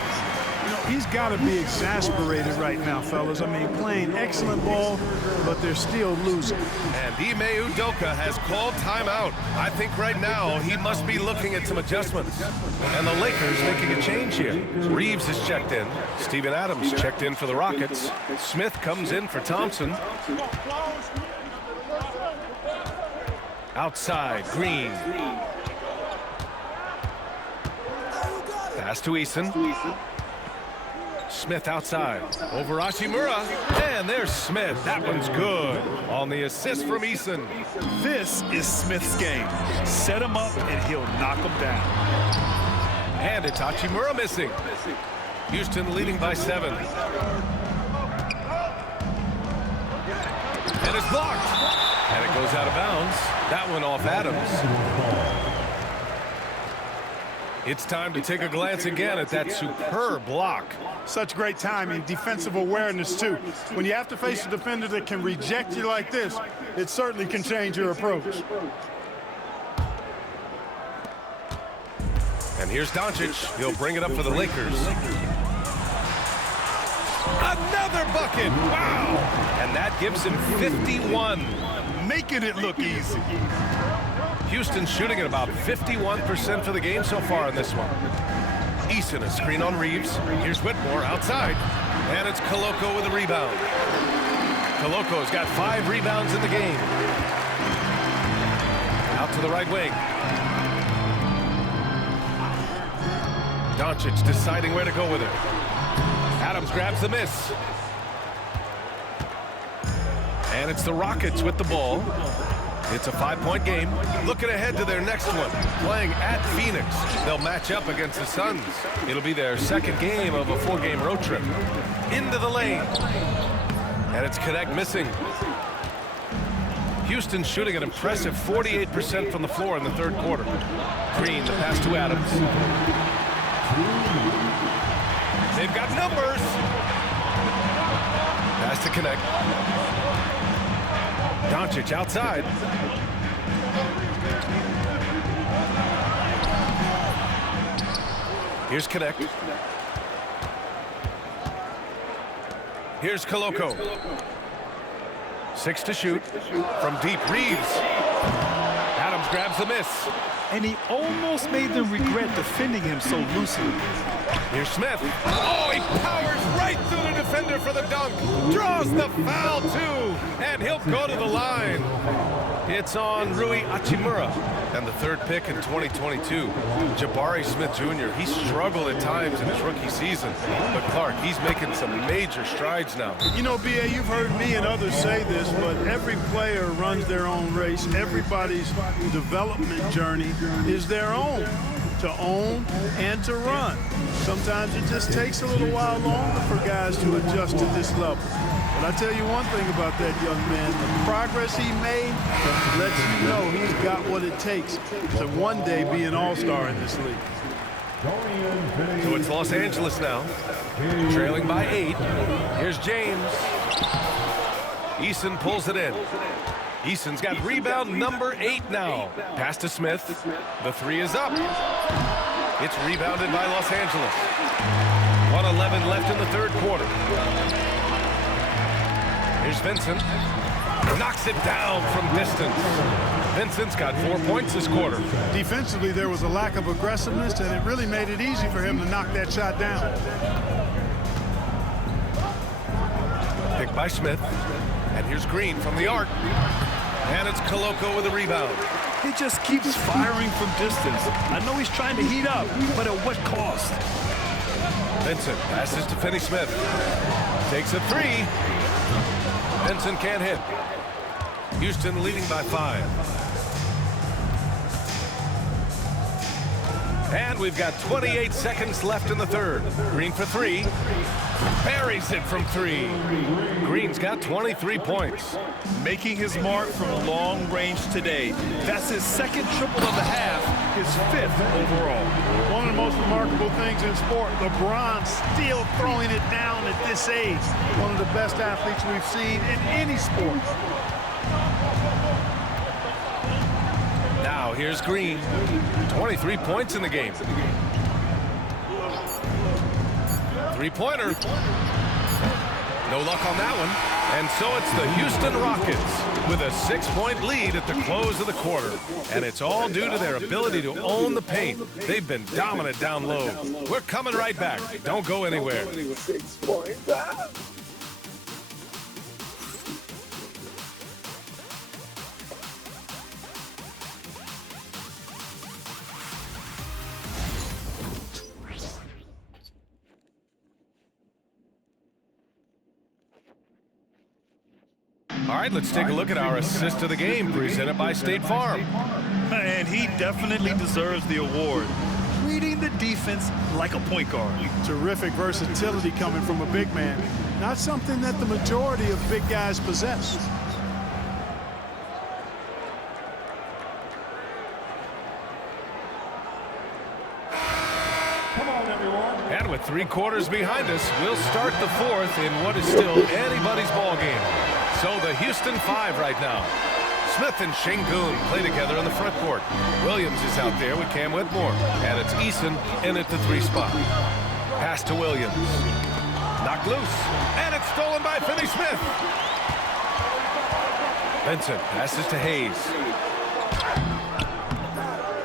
You know, he's got to be exasperated right now, fellas. I mean, playing excellent ball, but they're still losing. And Ime Udoka has called timeout. I think right now he must be looking at some adjustments. And the Lakers making a change here. Reeves is checked in. Steven Adams checked in for the Rockets. Smith comes in for Thompson. Outside, Green. Pass to Eason. Smith outside. Over Hachimura. And there's Smith. That one's good. On the assist from Eason. This is Smith's game. Set him up and he'll knock him down. And it's Hachimura missing. Houston leading by 7. And it's blocked. And it goes out of bounds. That one off Adams. It's time to take a glance again at that superb block. Such great timing, defensive awareness, too. When you have to face a defender that can reject you like this, it certainly can change your approach. And here's Doncic. He'll bring it up for the Lakers. Another bucket! Wow! And that gives him 51. Making it look easy. Houston shooting at about 51% for the game so far in this one. Eason, a screen on Reeves. Here's Whitmore outside. And it's Koloko with a rebound. Koloko's got 5 rebounds in the game. Out to the right wing. Doncic deciding where to go with it. Adams grabs the miss. And it's the Rockets with the ball. It's a 5-point game. Looking ahead to their next one. Playing at Phoenix. They'll match up against the Suns. It'll be their second game of a 4-game road trip. Into the lane. And it's Connect missing. Houston shooting an impressive 48% from the floor in the third quarter. Green, the pass to Adams. They've got numbers. Pass to Connect. Doncic outside. Here's Connect. Here's Koloko. 6 to shoot. From deep, Reeves. Adams grabs the miss. And he almost made them regret defending him so loosely. Here's Smith. Oh, he powers right through the defender for the dunk. Draws the foul, too. And he'll go to the line. It's on Rui Hachimura. And the third pick in 2022, Jabari Smith Jr. He struggled at times in his rookie season. But Clark, he's making some major strides now. You know, B.A., you've heard me and others say this, but every player runs their own race. Everybody's development journey is their own, to own and to run. Sometimes it just takes a little while longer for guys to adjust to this level. But I tell you one thing about that young man, the progress he made lets you know he's got what it takes to one day be an all-star in this league. So it's Los Angeles now, trailing by 8. Here's James. Eason pulls it in. Eason's got rebound number 8 now. Pass to Smith. The 3 is up. It's rebounded by Los Angeles. 1:11 left in the third quarter. Here's Vincent. Knocks it down from distance. Vincent's got 4 points this quarter. Defensively, there was a lack of aggressiveness, and it really made it easy for him to knock that shot down. Picked by Smith. And here's Green from the arc. And it's Koloko with a rebound. He just keeps firing from distance. I know he's trying to heat up, but at what cost? Vincent passes to Finney-Smith. Takes a 3. Vincent can't hit. Houston leading by 5. And we've got 28 seconds left in the third. Green for three. Buries it from three. Green's got 23 points. Making his mark from long range today. That's his second triple of the half, his 5th overall. One of the most remarkable things in sport, LeBron still throwing it down at this age. One of the best athletes we've seen in any sport. Now here's Green. 23 points in the game. Three-pointer. No luck on that one. And so it's the Houston Rockets with a 6-point lead at the close of the quarter. And it's all due to their ability to own the paint. They've been dominant down low. We're coming right back. Don't go anywhere. 6 points. All right, let's take a look at our assist of the game presented by State Farm. And he definitely deserves the award. Reading the defense like a point guard. Terrific versatility coming from a big man. Not something that the majority of big guys possess. Come on, everyone. And with 3 quarters behind us, we'll start the fourth in what is still anybody's ball game. So the Houston 5 right now. Smith and Şengün play together in the front court. Williams is out there with Cam Whitmore. And it's Eason in at the 3 spot. Pass to Williams. Knocked loose. And it's stolen by Finney-Smith. Vincent passes to Hayes.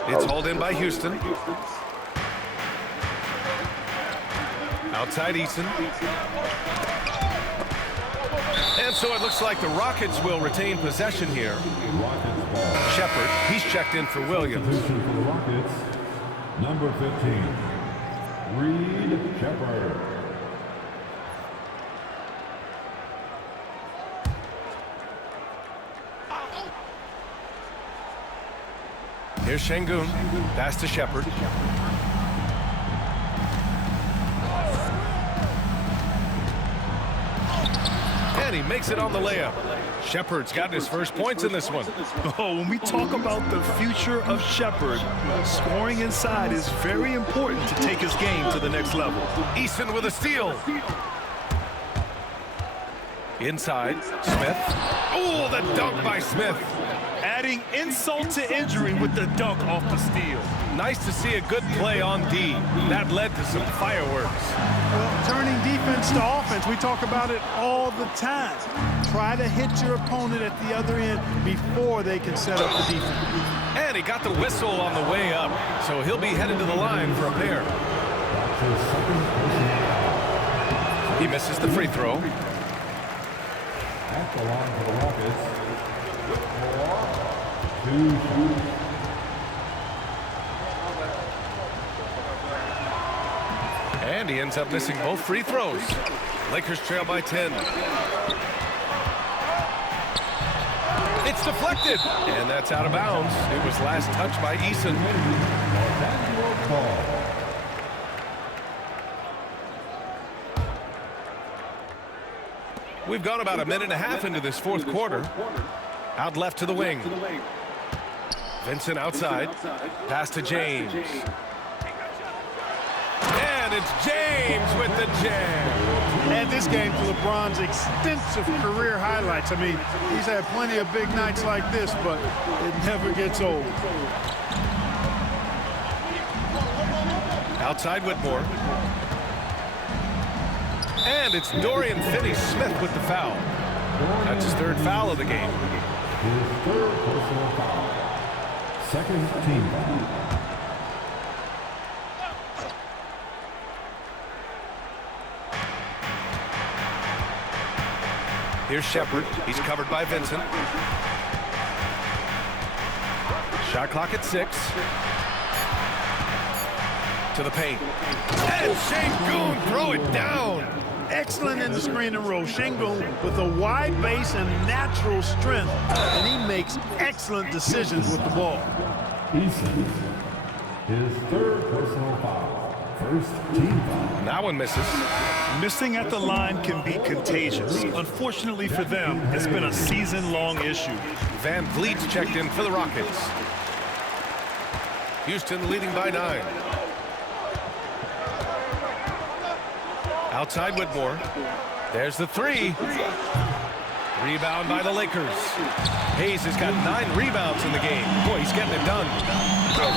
It's hauled in by Houston. Outside Eason. And so it looks like the Rockets will retain possession here. Shepard, he's checked in for Williams. Position for the Rockets, number 15, Reed Shepard. Here's Şengün. Pass to Shepard. And he makes it on the layup. Shepard's gotten his first points in this one. Oh, when we talk about the future of Shepard, scoring inside is very important to take his game to the next level. Eason with a steal. Inside, Smith. Oh, the dunk by Smith. Adding insult to injury with the dunk off the steal. Nice to see a good play on D. That led to some fireworks. Well, turning defense to offense, we talk about it all the time. Try to hit your opponent at the other end before they can set up the defense. And he got the whistle on the way up, so he'll be headed to the line for a pair. He misses the free throw. At the line for the Rockets, 2 shoots. And he ends up missing both free throws. Lakers trail by 10. It's deflected, and that's out of bounds. It was last touched by Eason. We've gone about a minute and a half into this fourth quarter. Out left to the wing. Vincent outside. Pass to James. And it's James with the jam. Add this game to LeBron's extensive career highlights. I mean, he's had plenty of big nights like this, but it never gets old. Outside Whitmore. And it's Dorian Finney-Smith with the foul. That's his 3rd foul of the game. His 3rd personal foul. 2nd team foul. Here's Shepard. He's covered by Vincent. Shot clock at 6. To the paint. And Şengün throw it down. Excellent in the screen and roll. Şengün with a wide base and natural strength, and he makes excellent decisions with the ball. Eason. His third personal foul. First team foul. That one misses. Missing at the line can be contagious. Unfortunately for them, it's been a season-long issue. Van Vliet's checked in for the Rockets. Houston leading by 9. Outside Whitmore. There's the 3. Rebound by the Lakers. Hayes has got 9 rebounds in the game. Boy, he's getting it done.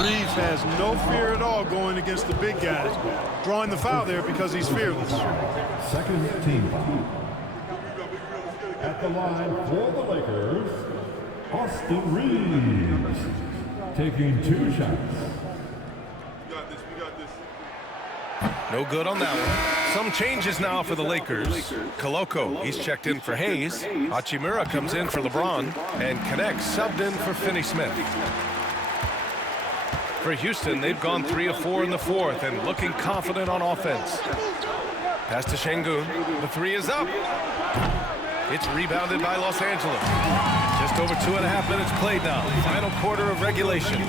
Reeves has no fear at all going against the big guys. Drawing the foul there because he's fearless. Second team foul. At the line for the Lakers, Austin Reeves. Taking 2 shots. No good on that one. Some changes now for the Lakers. Koloko, he's checked in for Hayes. Hachimura comes in for LeBron. And Connect subbed in for Finney-Smith. For Houston, they've gone 3 of 4 in the 4th and looking confident on offense. Pass to Şengün. The 3 is up. It's rebounded by Los Angeles. Just over 2.5 minutes played now. Final quarter of regulation.